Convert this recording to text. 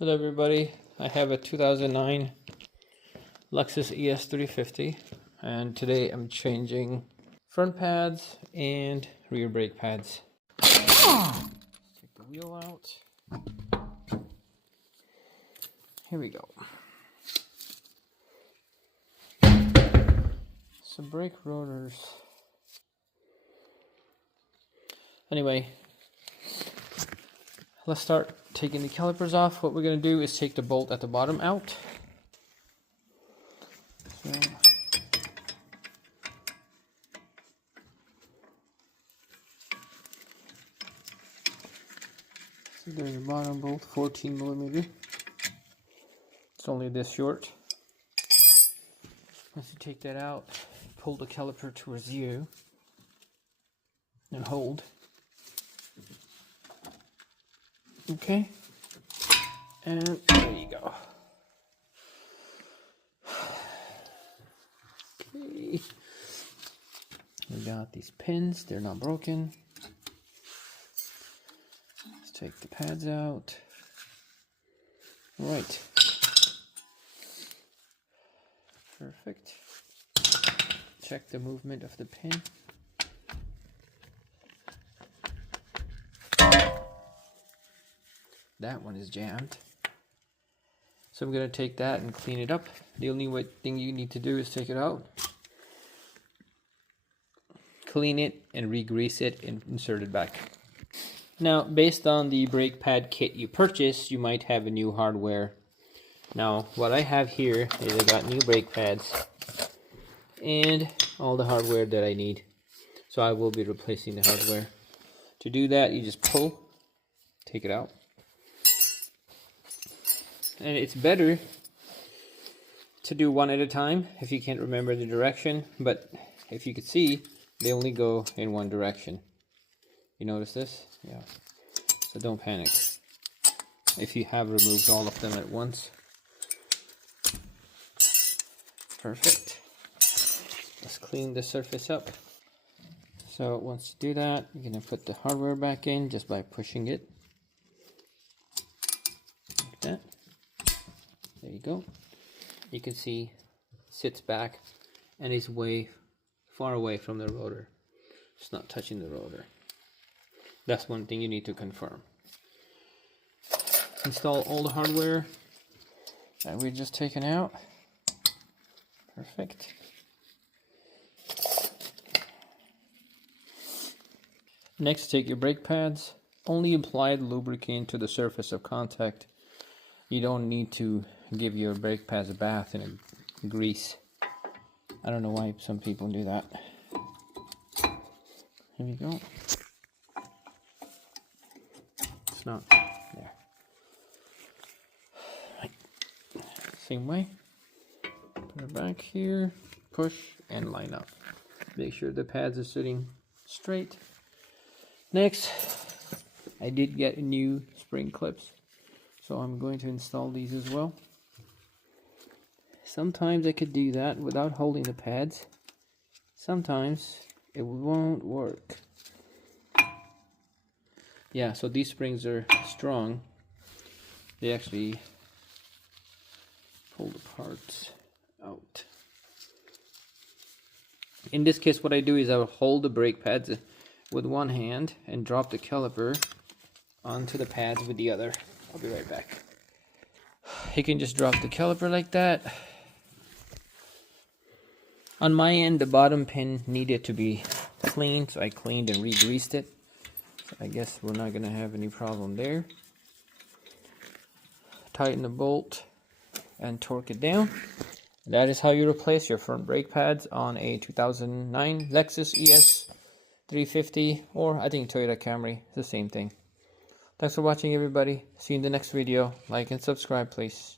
Hello everybody, I have a 2009 Lexus ES 350 and today I'm changing front pads and rear brake pads. Let's take the wheel out. Here we go. So brake rotors. Anyway, let's start taking the calipers off. What we're going to do is take the bolt at the bottom out. So there's the bottom bolt, 14 millimeter. It's only this short. Once you take that out, pull the caliper towards you and hold. Okay, and there you go. Okay, we got these pins, they're not broken. Let's take the pads out. All right, perfect. Check the movement of the pin. That one is jammed. So I'm going to take that and clean it up. The only thing you need to do is take it out, clean it, and re-grease it and insert it back. Now, based on the brake pad kit you purchased, you might have a new hardware. Now, what I have here is I got new brake pads and all the hardware that I need. So I will be replacing the hardware. To do that, you just pull, take it out. And it's better to do one at a time if you can't remember the direction, but if you could see, they only go in one direction. You notice this? Yeah. So don't panic if you have removed all of them at once. Perfect. Let's clean the surface up. So once you do that, you're going to put the hardware back in just by pushing it. Like that. There you go. You can see it sits back and is way far away from the rotor. It's not touching the rotor. That's one thing you need to confirm. Install all the hardware that we've just taken out. Perfect. Next, take your brake pads. Only apply the lubricant to the surface of contact. You don't need to give your brake pads a bath in a grease. I don't know why some people do that. Here we go. It's not there. Right. Same way. Put it back here, push, and line up. Make sure the pads are sitting straight. Next, I did get new spring clips. So I'm going to install these as well. Sometimes I could do that without holding the pads. Sometimes it won't work. Yeah, so these springs are strong. They actually pull the parts out. In this case, what I do is I will hold the brake pads with one hand and drop the caliper onto the pads with the other. I'll be right back. You can just drop the caliper like that. On my end, the bottom pin needed to be cleaned, so I cleaned and re-greased it. So I guess we're not going to have any problem there. Tighten the bolt and torque it down. That is how you replace your front brake pads on a 2009 Lexus ES 350, or I think Toyota Camry. It's the same thing. Thanks for watching, everybody. See you in the next video. Like and subscribe, please.